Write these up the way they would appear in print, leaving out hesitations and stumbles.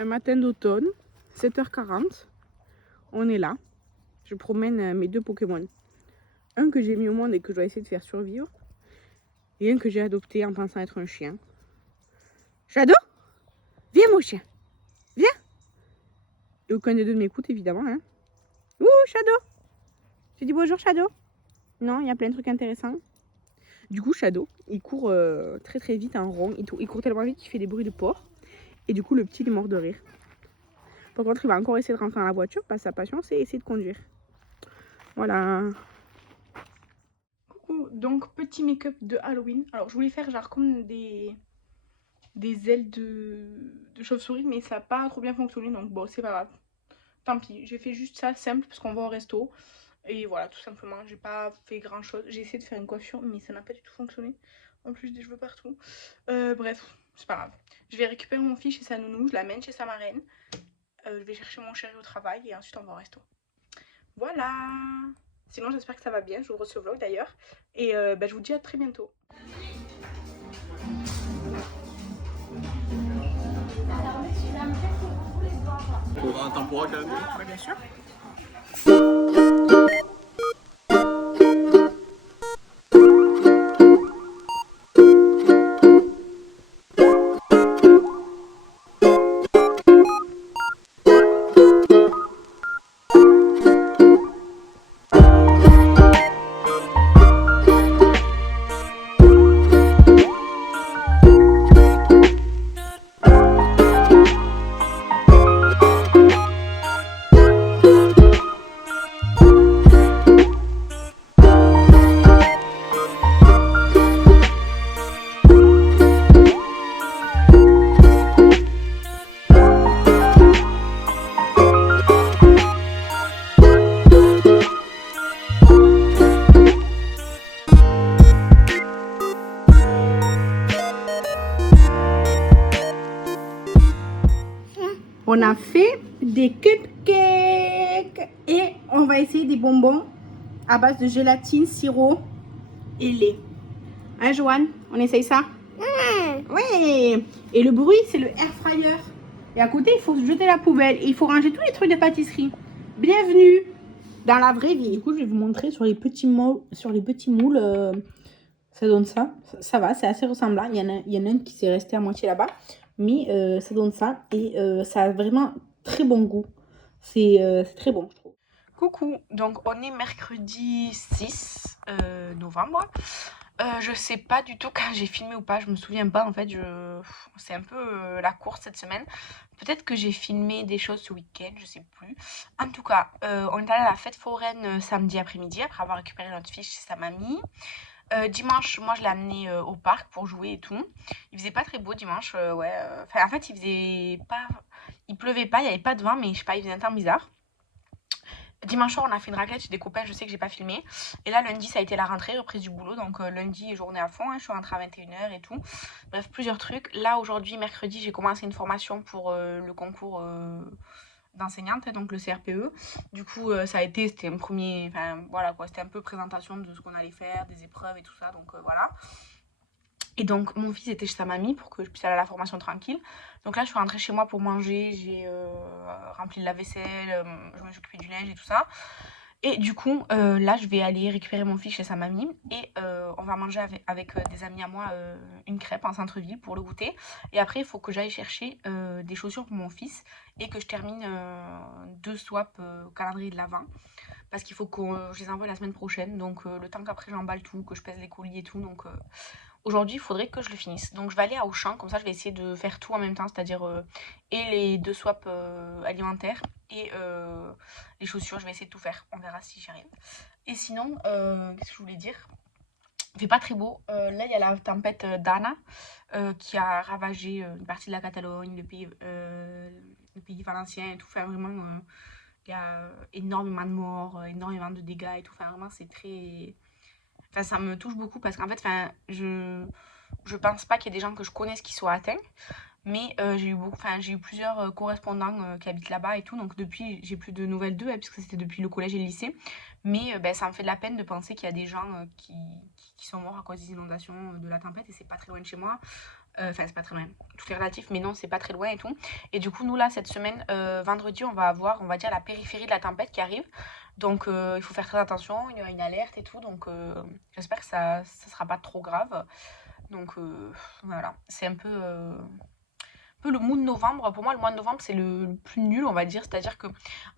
Un matin d'automne, 7h40, on est là. Je promène mes deux Pokémon. Un que j'ai mis au monde et que je dois essayer de faire survivre. Et un que j'ai adopté en pensant être un chien. Shadow, viens mon chien, viens. Et aucun des deux ne m'écoute évidemment. Hein. Ouh Shadow, tu dis bonjour Shadow. Non, il y a plein de trucs intéressants. Du coup Shadow, il court très très vite en rond. Il court tellement vite qu'il fait des bruits de porc. Et du coup le petit il est mort de rire. Par contre il va encore essayer de rentrer dans la voiture parce que sa passion c'est essayer de conduire. Voilà. Coucou, donc petit make-up de Halloween. Alors je voulais faire genre comme des ailes de chauve-souris mais ça n'a pas trop bien fonctionné donc bon c'est pas grave. Tant pis, j'ai fait juste ça simple parce qu'on va au resto. Et voilà, tout simplement, j'ai pas fait grand chose. J'ai essayé de faire une coiffure mais ça n'a pas du tout fonctionné. En plus des cheveux partout. Bref, c'est pas grave. Je vais récupérer mon fils chez sa nounou, je l'amène chez sa marraine. Je vais chercher mon chéri au travail et ensuite on va au resto. Voilà. Sinon j'espère que ça va bien, je vous reçois ce vlog d'ailleurs. Et je vous dis à très bientôt. Pour un tempura quand même. Ouais, bien sûr. On a fait des cupcakes et on va essayer des bonbons à base de gélatine, sirop et lait. Hein Joanne, on essaye ça? Oui. Et le bruit c'est le air fryer. Et à côté il faut jeter la poubelle et il faut ranger tous les trucs de pâtisserie. Bienvenue dans la vraie vie. Du coup je vais vous montrer sur les petits moules, ça donne ça. Ça va, c'est assez ressemblant. Il y en a un qui s'est resté à moitié là-bas. Mais ça donne ça. Et ça a vraiment très bon goût. C'est très bon, je trouve. Coucou, donc on est mercredi 6 novembre. Je sais pas du tout quand j'ai filmé ou pas, je me souviens pas en fait. C'est un peu la course cette semaine. Peut-être que j'ai filmé des choses ce week-end, je sais plus. En tout cas, on est allé à la fête foraine samedi après-midi après avoir récupéré notre fille chez sa mamie. Dimanche, moi je l'ai amené au parc pour jouer et tout. Il faisait pas très beau dimanche, ouais. Enfin, en fait, il pleuvait pas, il y avait pas de vent, mais je sais pas, il faisait un temps bizarre. Dimanche soir, on a fait une raclette chez des copains, je sais que j'ai pas filmé. Et là, lundi, ça a été la rentrée, reprise du boulot. Donc, lundi, journée à fond, hein, je suis rentrée à 21h et tout. Bref, plusieurs trucs. Là, aujourd'hui, mercredi, j'ai commencé une formation pour le concours d'enseignante, donc le CRPE. Du coup, c'était un premier, enfin voilà quoi, c'était un peu présentation de ce qu'on allait faire, des épreuves et tout ça, donc voilà. Et donc mon fils était chez sa mamie pour que je puisse aller à la formation tranquille. Donc là je suis rentrée chez moi pour manger, j'ai rempli la vaisselle, je me suis occupée du linge et tout ça. Et du coup là je vais aller récupérer mon fils chez sa mamie et on va manger avec des amis à moi une crêpe en centre-ville pour le goûter. Et après il faut que j'aille chercher des chaussures pour mon fils et que je termine 2 swaps au calendrier de l'Avent. Parce qu'il faut que je les envoie la semaine prochaine. Donc le temps qu'après j'emballe tout, que je pèse les colis et tout. Donc aujourd'hui, il faudrait que je le finisse. Donc je vais aller à Auchan, comme ça je vais essayer de faire tout en même temps, c'est-à-dire et les 2 swaps alimentaires et les chaussures, je vais essayer de tout faire. On verra si j'y arrive. Et sinon, qu'est-ce que je voulais dire? Il fait pas très beau. Là, il y a la tempête Dana qui a ravagé une partie de la Catalogne, le pays valencien et tout. Enfin, vraiment, il y a énormément de morts, énormément de dégâts et tout. Enfin, vraiment, c'est très... Enfin, ça me touche beaucoup parce qu'en fait, enfin, je pense pas qu'il y ait des gens que je connaisse qui soient atteints. Mais j'ai eu plusieurs correspondants qui habitent là-bas et tout. Donc depuis, j'ai plus de nouvelles d'eux, puisque c'était depuis le collège et le lycée. Mais ça me fait de la peine de penser qu'il y a des gens qui sont morts à cause des inondations, de la tempête. Et c'est pas très loin de chez moi. Enfin, c'est pas très loin. Tout est relatif, mais non, c'est pas très loin et tout. Et du coup, nous, là, cette semaine, vendredi, on va avoir, on va dire, la périphérie de la tempête qui arrive. Donc, il faut faire très attention. Il y aura une alerte et tout. Donc, j'espère que ça sera pas trop grave. Donc, voilà. C'est un peu le mood de novembre. Pour moi, le mois de novembre, c'est le plus nul, on va dire. C'est-à-dire que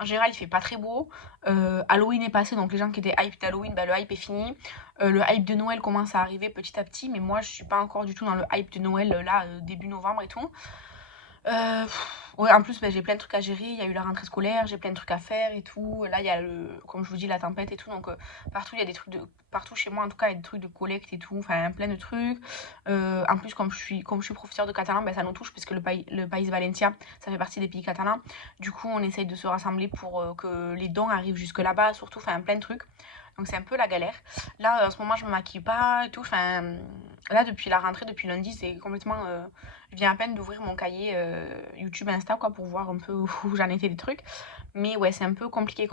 en général, il fait pas très beau. Halloween est passé, donc les gens qui étaient hype d'Halloween, bah, le hype est fini. Le hype de Noël commence à arriver petit à petit, mais moi, je suis pas encore du tout dans le hype de Noël, là, début novembre et tout. Ouais, en plus, bah, j'ai plein de trucs à gérer. Il y a eu la rentrée scolaire, j'ai plein de trucs à faire et tout. Là, il y a comme je vous dis, la tempête et tout. Donc, partout, il y a des trucs partout chez moi, en tout cas, il y a des trucs de collecte et tout. Enfin, plein de trucs. En plus, comme je suis professeur de catalan, bah, ça nous touche, puisque le Pays Valencia, ça fait partie des pays catalans. Du coup, on essaye de se rassembler pour que les dons arrivent jusque là-bas, surtout. Enfin, plein de trucs. Donc, c'est un peu la galère. Là, en ce moment, je me maquille pas et tout. Enfin, là, depuis la rentrée, depuis lundi, c'est complètement. Je viens à peine d'ouvrir mon cahier YouTube Insta quoi, pour voir un peu où j'en étais des trucs. Mais ouais, c'est un peu compliqué.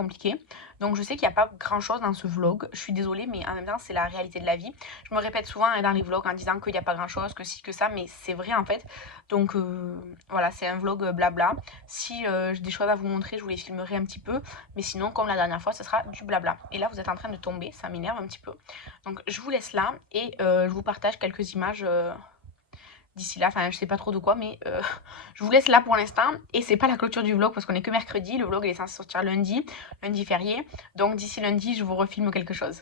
Donc je sais qu'il n'y a pas grand chose dans ce vlog. Je suis désolée, mais en même temps, c'est la réalité de la vie. Je me répète souvent dans les vlogs en disant qu'il n'y a pas grand chose, que ci, que ça, mais c'est vrai en fait. Donc voilà, c'est un vlog blabla. Si j'ai des choses à vous montrer, je vous les filmerai un petit peu. Mais sinon, comme la dernière fois, ce sera du blabla. Et là, vous êtes en train de tomber, ça m'énerve un petit peu. Donc je vous laisse là et je vous partage quelques images. D'ici là, enfin je sais pas trop de quoi, mais je vous laisse là pour l'instant. Et c'est pas la clôture du vlog parce qu'on est que mercredi, le vlog il est censé sortir lundi férié. Donc d'ici lundi, je vous refilme quelque chose.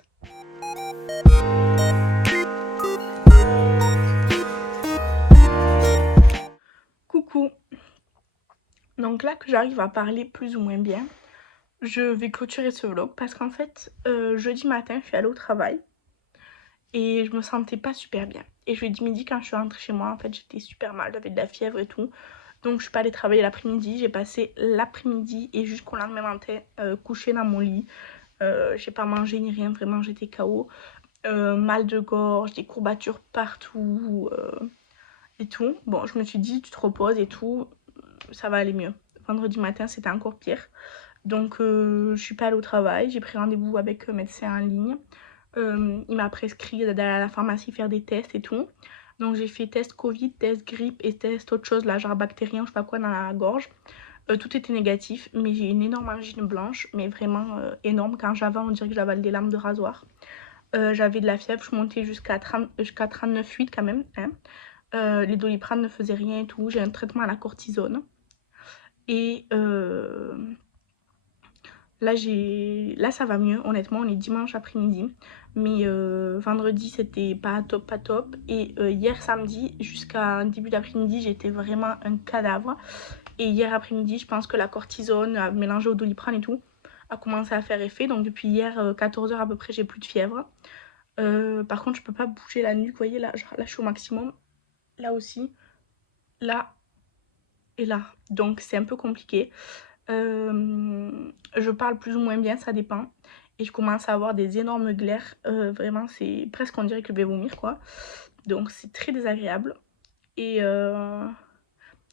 Coucou. Donc là que j'arrive à parler plus ou moins bien, je vais clôturer ce vlog parce qu'en fait, jeudi matin, je suis allée au travail et je me sentais pas super bien. Et jeudi midi, quand je suis rentrée chez moi, en fait, j'étais super mal, j'avais de la fièvre et tout. Donc je suis pas allée travailler l'après-midi, j'ai passé l'après-midi et jusqu'au lendemain matin couchée dans mon lit. J'ai pas mangé ni rien, vraiment j'étais KO. Mal de gorge, des courbatures partout et tout. Bon, je me suis dit, tu te reposes et tout, ça va aller mieux. Vendredi matin, c'était encore pire. Donc, je suis pas allée au travail. J'ai pris rendez-vous avec un médecin en ligne. Il m'a prescrit d'aller à la pharmacie faire des tests et tout. Donc, j'ai fait test Covid, test grippe et test autre chose, là, genre bactérien, je sais pas quoi, dans la gorge. Tout était négatif, mais j'ai une énorme angine blanche, mais vraiment énorme. Quand j'avale, on dirait que j'avale des lames de rasoir. J'avais de la fièvre, je montais jusqu'à 39,8 quand même. Hein. Les Doliprane ne faisaient rien et tout. J'ai un traitement à la cortisone. Et là, ça va mieux. Honnêtement, on est dimanche après-midi. Mais vendredi, c'était pas top, pas top. Et hier samedi, jusqu'à début d'après-midi, j'étais vraiment un cadavre. Et hier après-midi, je pense que la cortisone, mélangée au Doliprane et tout, a commencé à faire effet. Donc depuis hier, 14 h à peu près, j'ai plus de fièvre. Par contre, je peux pas bouger la nuque. Vous voyez, là, je suis au maximum. Là aussi. Là et là. Donc c'est un peu compliqué. Je parle plus ou moins bien, ça dépend. Et je commence à avoir des énormes glaires. Vraiment, c'est presque on dirait que je vais vomir, quoi. Donc c'est très désagréable. Et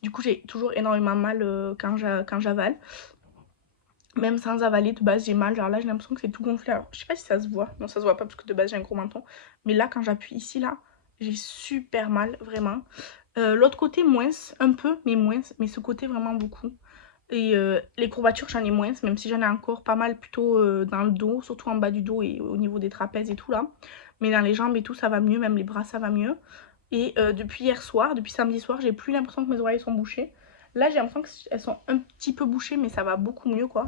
du coup, j'ai toujours énormément mal quand j'avale. Même sans avaler, de base, j'ai mal. Genre là, j'ai l'impression que c'est tout gonflé. Alors, je sais pas si ça se voit. Non, ça se voit pas parce que de base, j'ai un gros menton. Mais là, quand j'appuie ici, là, j'ai super mal, vraiment. L'autre côté, moins, un peu, mais moins. Mais ce côté, vraiment beaucoup. Et les courbatures, j'en ai moins, même si j'en ai encore pas mal plutôt dans le dos, surtout en bas du dos et au niveau des trapèzes et tout là. Mais dans les jambes et tout, ça va mieux, même les bras, ça va mieux. Et depuis hier soir, depuis samedi soir, j'ai plus l'impression que mes oreilles sont bouchées. Là, j'ai l'impression qu'elles sont un petit peu bouchées, mais ça va beaucoup mieux, quoi.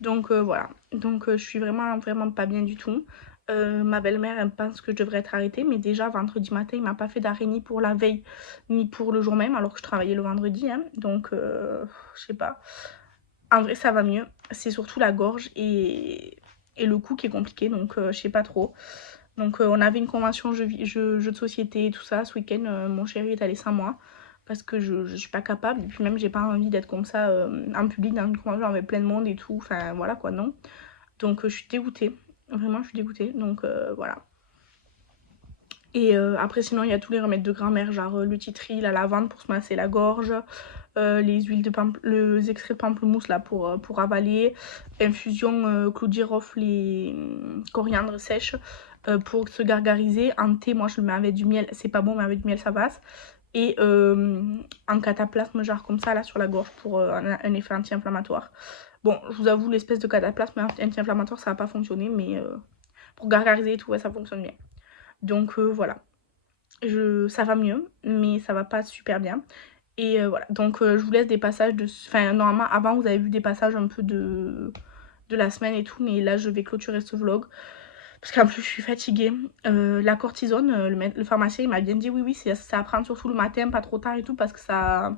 Donc voilà. Donc je suis vraiment, vraiment pas bien du tout. Ma belle-mère, elle pense que je devrais être arrêtée, mais déjà vendredi matin, il m'a pas fait d'arrêt ni pour la veille, ni pour le jour même, alors que je travaillais le vendredi. Hein. Donc je sais pas. En vrai, ça va mieux. C'est surtout la gorge et le cou qui est compliqué, donc je sais pas trop. Donc on avait une convention jeu de société et tout ça ce week-end. Mon chéri est allé sans moi parce que je suis pas capable. Et puis même, j'ai pas envie d'être comme ça en public dans une convention avec plein de monde et tout. Enfin voilà quoi, non. Donc je suis dégoûtée. Vraiment, je suis dégoûtée. Donc voilà. Et après, sinon, il y a tous les remèdes de grand-mère, genre le titri, la lavande pour se masser la gorge, les huiles de les extraits de pamplemousse là pour avaler, infusion clou de girofle et coriandre sèche pour se gargariser. En thé, moi je le mets avec du miel, c'est pas bon, mais avec du miel ça passe. et en cataplasme genre comme ça là sur la gorge pour un effet anti-inflammatoire. Bon, je vous avoue, l'espèce de cataplasme anti-inflammatoire ça va pas fonctionner, mais pour gargariser et tout, ouais, ça fonctionne bien. Donc voilà, ça va mieux, mais ça va pas super bien. Et voilà, donc je vous laisse des passages de... Enfin, normalement, avant, vous avez vu des passages un peu de la semaine et tout, mais là, je vais clôturer ce vlog. Parce qu'en plus, je suis fatiguée. La cortisone, le pharmacien, il m'a bien dit, oui, oui, ça à prendre surtout le matin, pas trop tard et tout, parce que ça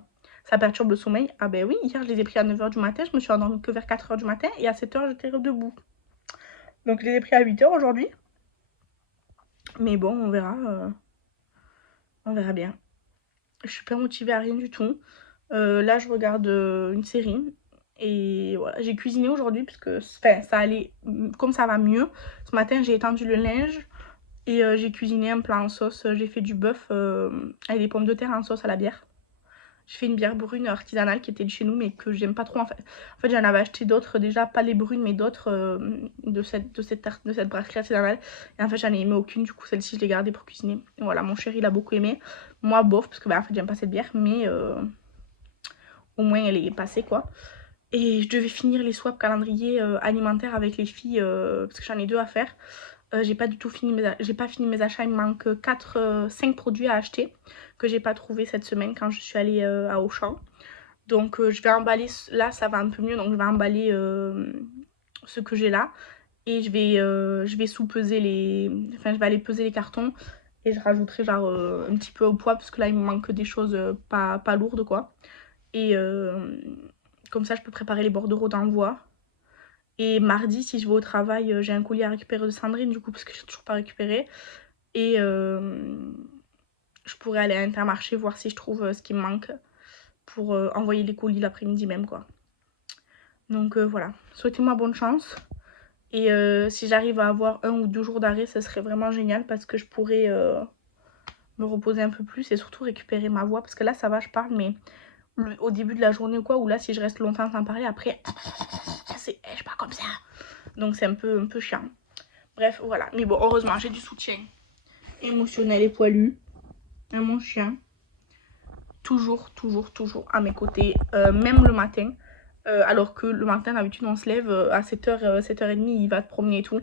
perturbe le sommeil. Ah ben oui, hier, je les ai pris à 9 h du matin, je me suis endormie que vers 4 h du matin, et à 7 h, j'étais debout. Donc, je les ai pris à 8 h aujourd'hui. Mais bon, on verra. On verra bien. Je suis pas motivée à rien du tout. Là, je regarde une série. Et voilà, j'ai cuisiné aujourd'hui puisque enfin, ça allait, comme ça va mieux. Ce matin, j'ai étendu le linge et j'ai cuisiné un plat en sauce. J'ai fait du bœuf avec des pommes de terre en sauce à la bière. J'ai fait une bière brune artisanale qui était de chez nous mais que j'aime pas trop en fait. En fait, j'en avais acheté d'autres, déjà pas les brunes mais d'autres de cette brasserie artisanale. Et en fait, j'en ai aimé aucune, du coup celle-ci je l'ai gardée pour cuisiner. Et voilà, mon chéri l'a beaucoup aimé. Moi bof parce que bah, en fait j'aime pas cette bière mais au moins elle est passée quoi. Et je devais finir les swaps calendrier alimentaire avec les filles parce que j'en ai 2 à faire. J'ai pas du tout fini mes achats, il me manque 5 produits à acheter que j'ai pas trouvé cette semaine quand je suis allée à Auchan. Donc je vais emballer, là ça va un peu mieux, donc je vais emballer ce que j'ai là. Et je vais sous-peser enfin je vais aller peser les cartons et je rajouterai genre un petit peu au poids parce que là il me manque des choses pas lourdes quoi. Et comme ça je peux préparer les bordereaux d'envoi. Et mardi, si je vais au travail, j'ai un colis à récupérer de Sandrine, du coup, parce que j'ai toujours pas récupéré. Et je pourrais aller à Intermarché voir si je trouve ce qui me manque pour envoyer les colis l'après-midi même, quoi. Donc voilà, souhaitez-moi bonne chance. Et si j'arrive à avoir 1 ou 2 jours d'arrêt, ce serait vraiment génial parce que je pourrais me reposer un peu plus et surtout récupérer ma voix. Parce que là, ça va, je parle, mais au début de la journée ou quoi, ou là, si je reste longtemps sans parler, après, je parle comme ça. Donc c'est un peu chiant. Bref, voilà. Mais bon, heureusement, j'ai du soutien émotionnel et poilu. Et mon chien, toujours, toujours, toujours à mes côtés, même le matin. Alors que le matin, d'habitude, on se lève à 7h, 7h30, il va te promener et tout.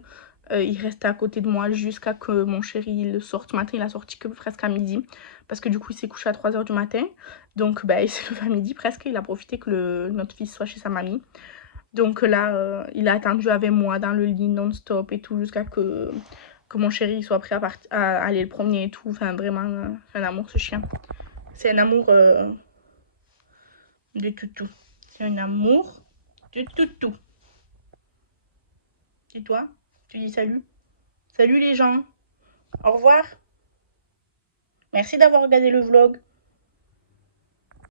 Il reste à côté de moi jusqu'à que mon chéri il sorte. Ce matin, il a sorti que presque à midi. Parce que du coup, il s'est couché à 3h du matin. Donc, bah, il s'est levé à midi presque. Il a profité que notre fils soit chez sa mamie. Donc là, il a attendu avec moi dans le lit non-stop et tout jusqu'à que mon chéri soit prêt à aller le promener et tout. Enfin, vraiment, c'est un amour ce chien. C'est un amour de toutou. C'est un amour de toutou. Et toi, tu dis salut. Salut les gens. Au revoir. Merci d'avoir regardé le vlog.